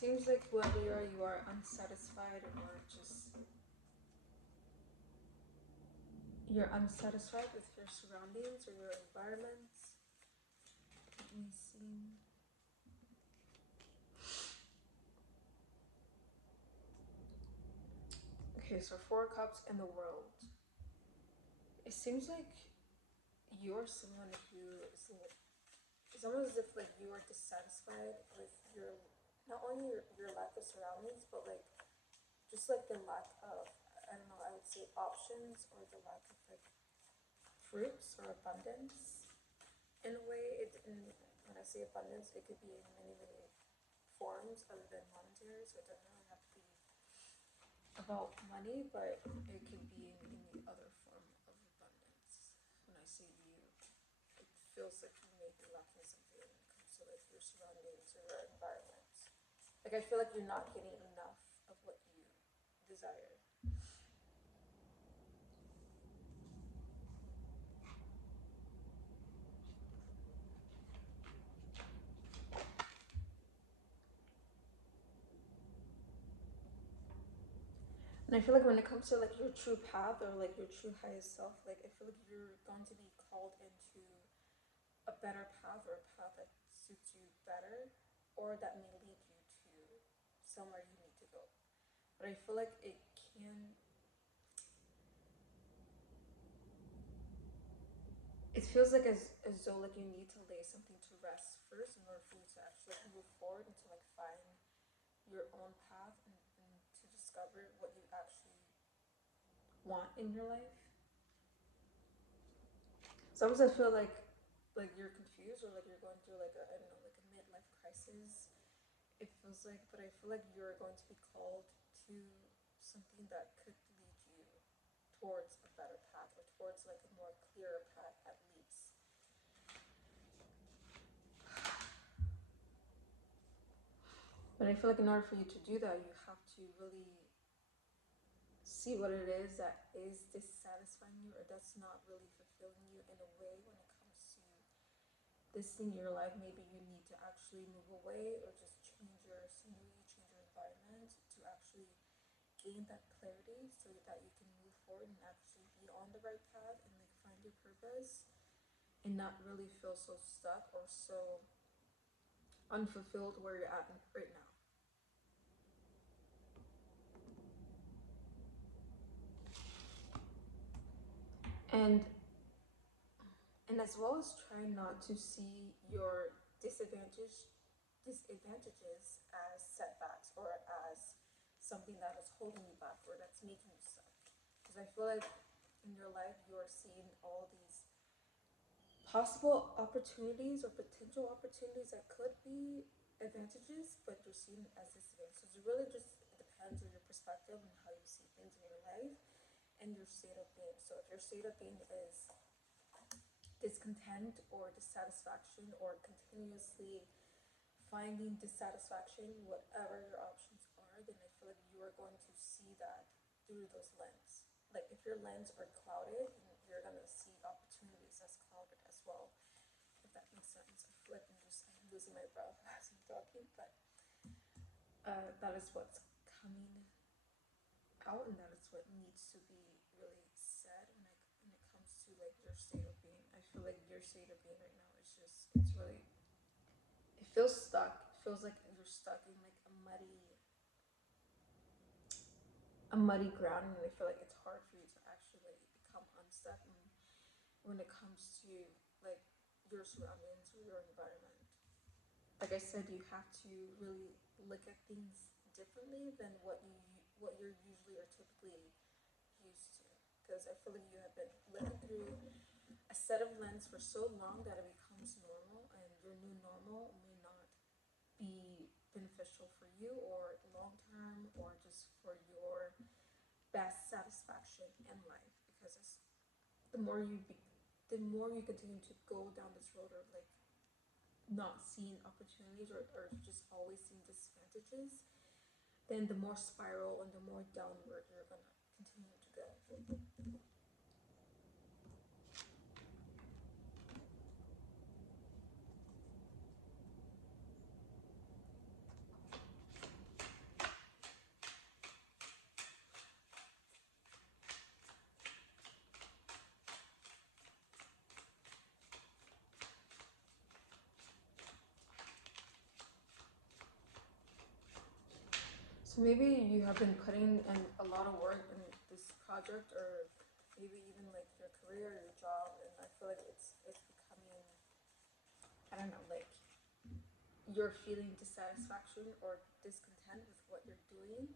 seems like whether you are unsatisfied or just you're unsatisfied with your surroundings or your environment. Let me see. Okay, so 4 cups in the world. It seems like you're someone who is it's almost as if like you are dissatisfied with your not only your lack of surroundings, but like just like the lack of, I don't know, I would say options, or the lack of like fruits or abundance. In a way, when I say abundance, it could be in many forms other than monetary, so it doesn't really have to be about money, but it could be in any other form of abundance. When I say you, it feels like you may be lacking something when it comes to like your surroundings or your environment. Like I feel like you're not getting enough of what you desire. And I feel like when it comes to like your true path or like your true highest self, like I feel like you're going to be called into a better path, or a path that suits you better, or that may lead you to somewhere you need to go. But I feel like it feels like as though like you need to lay something to rest first in order for you to actually move forward and to like find your own path, and to discover what you actually want in your life. Sometimes I feel like you're confused, or like you're going through like a, I don't know, like a midlife crisis. It feels like, but I feel like you're going to be called to something that could lead you towards a better path, or towards like a more clearer path at least. But I feel like in order for you to do that, you have to really see what it is that is dissatisfying you, or that's not really fulfilling you in a way when it comes to this in your life. Maybe you need to actually move away, or just change your scenery, change your environment to actually gain that clarity, so that you can move forward and actually be on the right path and like find your purpose, and not really feel so stuck or so unfulfilled where you're at right now. And as well as try not to see your disadvantages as setbacks, or as something that is holding you back, or that's making you stuck. Because I feel like in your life you are seeing all these possible opportunities or potential opportunities that could be advantages, but you're seeing it as disadvantages. It really just depends on your perspective and how you see things in your life and your state of being. So if your state of being is discontent or dissatisfaction, or continuously finding dissatisfaction, whatever your options are, then I feel like you are going to see that through those lens. Like if your lens are clouded, you're gonna see opportunities as clouded as well. If that makes sense. I feel like I'm losing my breath as I'm talking, but that is what's coming out, and that is what needs to be really said when it comes to like your state of being. I feel like your state of being right now is just, it's really, it feels stuck. It feels like you're stuck in like a muddy ground, and I feel like it's hard for you to actually like become unstuck when it comes to like your surroundings or your environment. Like I said, you have to really look at things differently than what you're usually or typically used to. Because I feel like you have been living through a set of lens for so long that it becomes normal, and your new normal may not be beneficial for you, or long term, or just for your best satisfaction in life. Because the more you be, the more you continue to go down this road of like not seeing opportunities, or just always seeing disadvantages, then the more spiral and the more downward you're gonna continue to go. So maybe you have been putting in a lot of work in this project, or maybe even like your career, your job, and I feel like it's becoming, I don't know, like you're feeling dissatisfaction or discontent with what you're doing,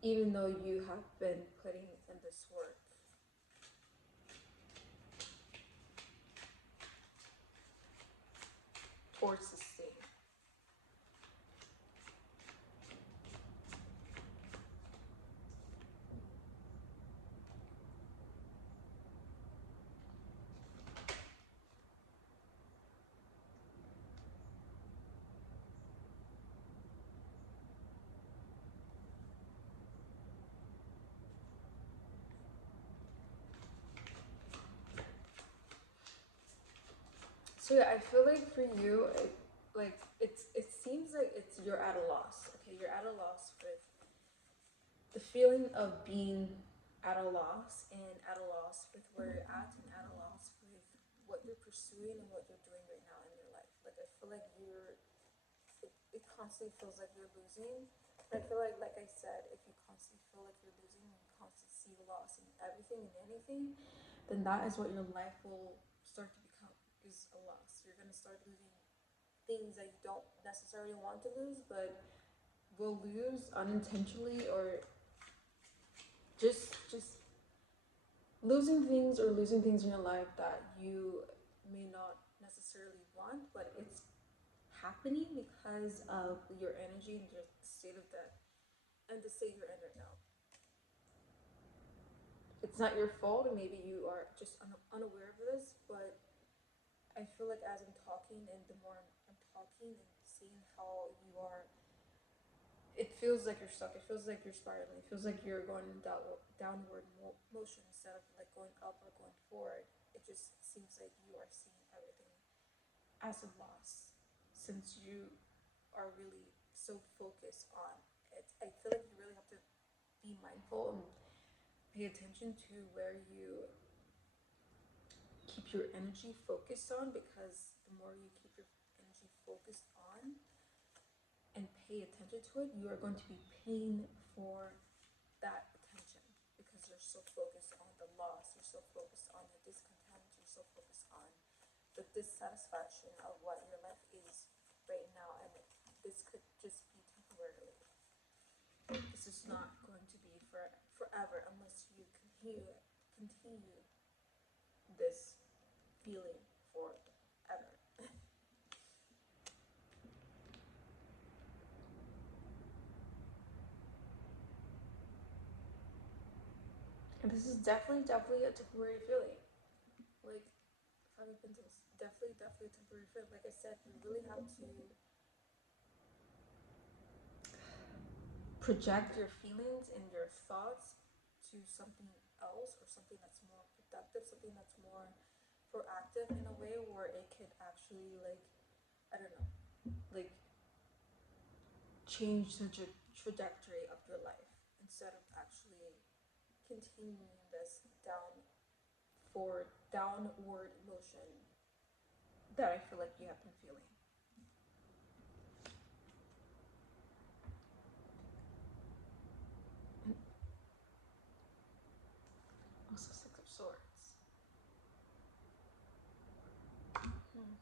even though you have been putting in this work towards sustain. So yeah, I feel like for you, it seems like it's you're at a loss. Okay, you're at a loss with the feeling of being at a loss and at a loss with where you're at and at a loss with what you're pursuing and what you're doing right now in your life. Like I feel like it constantly feels like you're losing. And I feel like I said, if you constantly feel like you're losing and you constantly see loss in everything and anything, then that is what your life will start to become, is a loss. You're gonna start losing things that you don't necessarily want to lose, but will lose unintentionally, or just losing things, or losing things in your life that you may not necessarily want, but it's happening because of your energy and your state of the state you're in right now. It's not your fault, and maybe you are just unaware of this, but I feel like as I'm talking, and the more I'm talking and seeing how you are, it feels like you're stuck. It feels like you're spiraling. It feels like you're going in downward motion instead of like going up or going forward. It just seems like you are seeing everything as a loss, since you are really so focused on it. I feel like you really have to be mindful and pay attention to where you keep your energy focused on, because the more you keep your energy focused on and pay attention to it, you are going to be paying for that attention, because you're so focused on the loss, you're so focused on the discontent, you're so focused on the dissatisfaction of what your life is right now, and this could just be temporarily. This is not going to be forever unless you continue this feeling forever. And this is definitely a temporary feeling. Like, if I've been to this, definitely a temporary feeling. Like I said, you really have to project your feelings and your thoughts to something else, or something that's more productive, something that's more proactive in a way where it could actually, like, I don't know, like change the trajectory of your life, instead of actually continuing this downward motion that I feel like you have been feeling. And also Six of Swords. Hmm.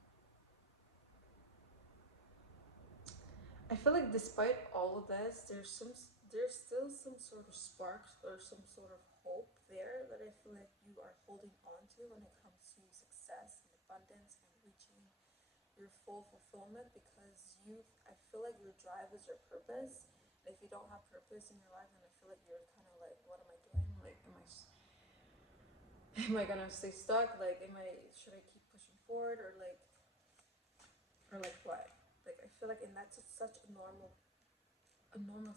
I feel like despite all of this, there's still some sort of sparks or some sort of hope there that I feel like you are holding on to when it comes to success and abundance and reaching your full fulfillment, because I feel like your drive is your purpose. And if you don't have purpose in your life, then I feel like you're kind of like, what am I doing? Like, am I gonna stay stuck? Like, should I keep pushing forward, or like what? Like, I feel like, and that's such a normal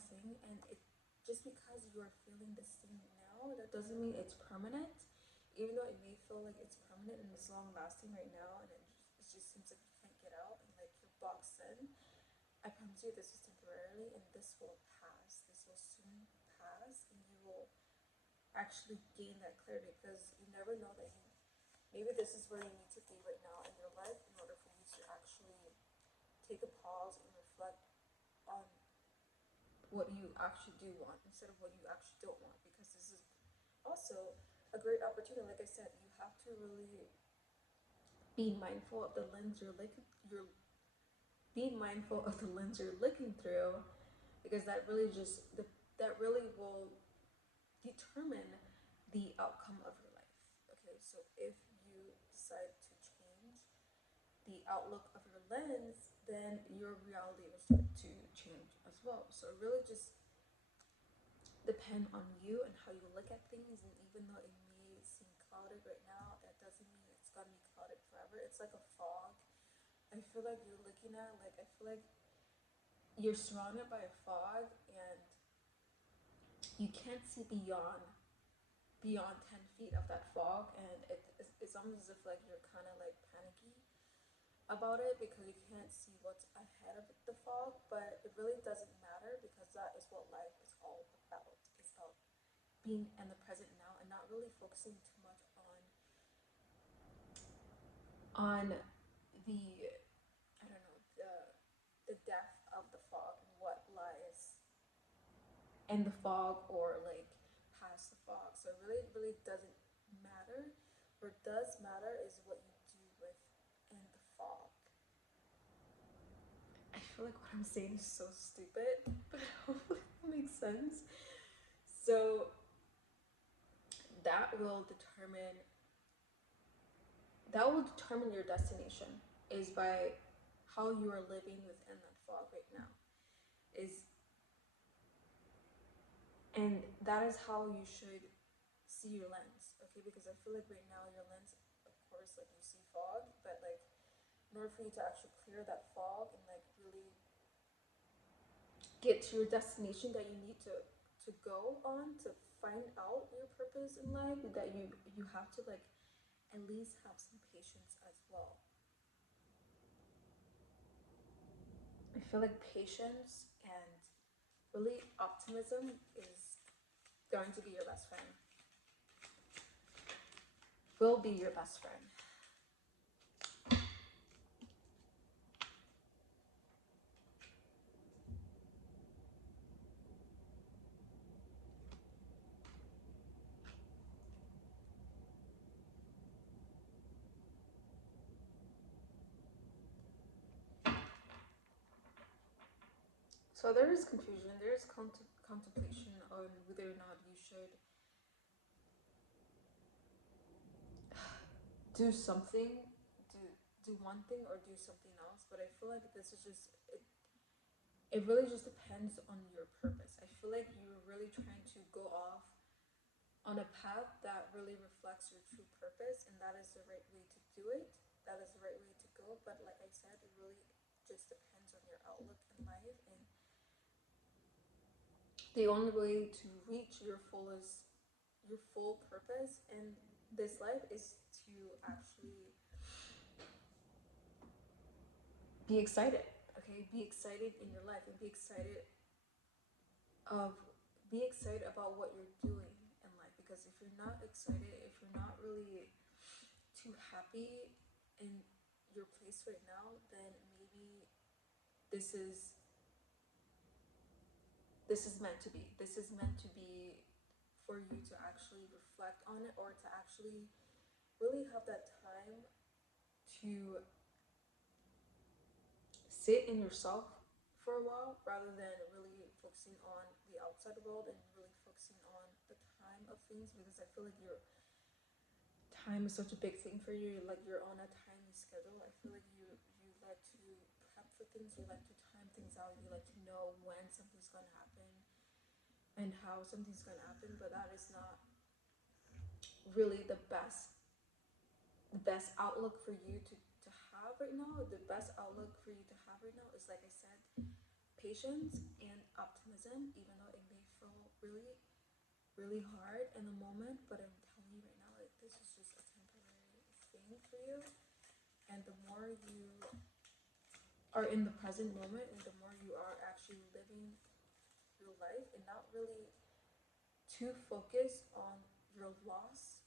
thing, and it just because you are feeling this thing now, that doesn't mean it's permanent. Even though it may feel like it's permanent and it's long lasting right now, and it just seems like you can't get out and like you're boxed in. I promise you, this is temporarily, and this will pass. This will soon pass, and you will actually gain that clarity, because you never know that you maybe this is where you need to be right now in your life in order for you to actually take a pause and reflect on what you actually do want instead of what you actually don't want, because this is also a great opportunity. Like I said, you have to really be mindful of the lens you're be mindful of the lens you're looking through, because that really will determine the outcome of your life. Okay, so if you decide to change the outlook of your lens, then your reality will start to change as well. So it really just depend on you and how you look at things. And even though it may seem clouded right now, that doesn't mean it's gonna be clouded forever. It's like a fog. I feel like you're looking at, like, I feel like you're surrounded by a fog and you can't see beyond 10 feet of that fog, and it's almost as if like you're kind of like panicky about it because you can't see what's ahead of the fog. But it really doesn't matter, because that is what life is all about. It's about being in the present now and not really focusing too much on the, I don't know, the depth of the fog and what lies in the fog, or like past the fog. So it really doesn't matter. What does matter is what you do within the fog. I feel like what I'm saying is so stupid, but hopefully it makes sense. So that will determine that will determine your destination, is by how you are living within that fog right now. Is And that is how you should see your lens. Okay, because I feel like right now your lens, of course, like you see fog, but like in order for you to actually clear that fog and like really get to your destination that you need to go on to find out your purpose in life, that you have to like at least have some patience as well. I feel like patience and really optimism is going to be your best friend, will be your best friend. So there is confusion, there is contemplation on whether or not you should do something, do do one thing or do something else. But I feel like this is just it really just depends on your purpose. I feel like you're really trying to go off on a path that really reflects your true purpose, and that is the right way to do it. That is the right way to go. But like I said, it really just depends on your outlook in life, and the only way to reach your full purpose in this life is to actually be excited. Okay, be excited in your life, and of be excited about what you're doing in life. Because if you're not excited, if you're not really too happy in your place right now, then maybe this is this is meant to be. This is meant to be for you to actually reflect on it, or to actually really have that time to sit in yourself for a while, rather than really focusing on the outside world and really focusing on the time of things. Because I feel like your time is such a big thing for you. Like you're on a tiny schedule. I feel like you like to prep for things. You like to time things out. You like to know when something's gonna happen and how something's gonna happen. But that is not really the best outlook for you to have right now. The best outlook for you to have right now is, like I said, patience and optimism, even though it may feel really hard in the moment. But I'm telling you right now, like, this is just a temporary thing for you. And the more you are in the present moment, and the more you are actually living your life and not really too focused on your loss,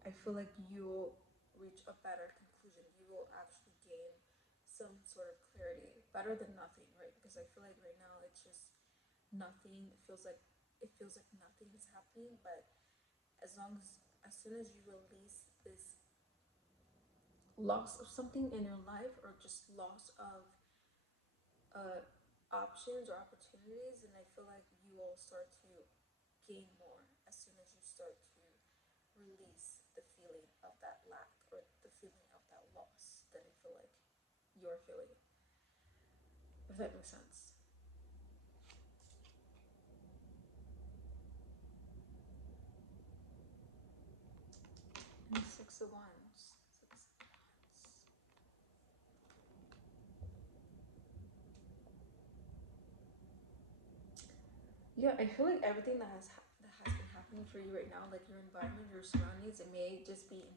I feel like you'll reach a better conclusion. You will actually gain some sort of clarity. Better than nothing, right? Because I feel like right now it's just nothing. It feels like nothing is happening, but as soon as you release this loss of something in your life, or just loss of uh, options or opportunities, and I feel like you will start to gain more as soon as you start to release the feeling of that lack, or the feeling of that loss that I feel like you're feeling. If that makes sense. And Six of Wands. Six of Wands. Yeah, I feel like everything that has been happening for you right now, like your environment, your surroundings, it may just be,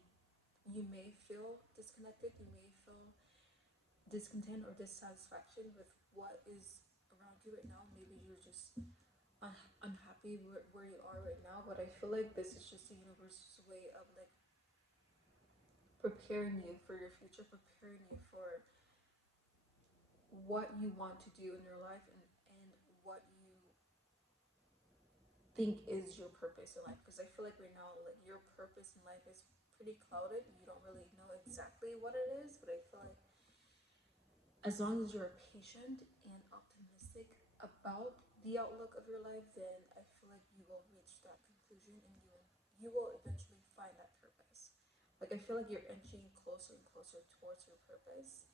you may feel disconnected, you may feel discontent or dissatisfaction with what is around you right now. Maybe you're just unhappy where you are right now, but I feel like this is just the universe's way of like preparing you for your future, preparing you for what you want to do in your life, and what you think is your purpose in life. Because I feel like right now, like your purpose in life is pretty clouded. You don't really know exactly what it is, but I feel like as long as you're patient and optimistic about the outlook of your life, then I feel like you will reach that conclusion, and you will eventually find that purpose. Like I feel like you're inching closer and closer towards your purpose,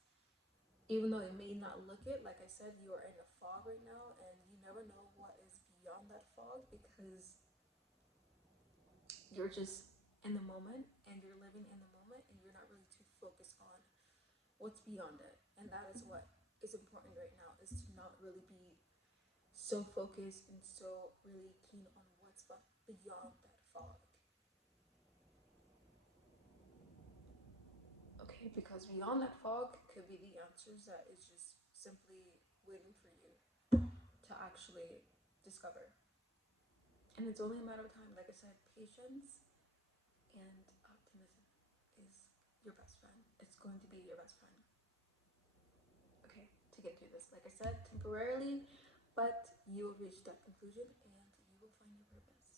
even though it may not look it. Like I said, you are in a fog right now, and you never know what is beyond that fog, because you're just in the moment, and you're living in the moment, and you're not really too focused on what's beyond it. And that is what is important right now, is to not really be so focused and so really keen on what's beyond that fog. Okay, because beyond that fog could be the answers that is just simply waiting for you to actually discover. And it's only a matter of time. Like I said, patience and optimism is your best friend. It's going to be your best friend. Okay, to get through this, like I said, temporarily, but you will reach that conclusion, and you will find your purpose.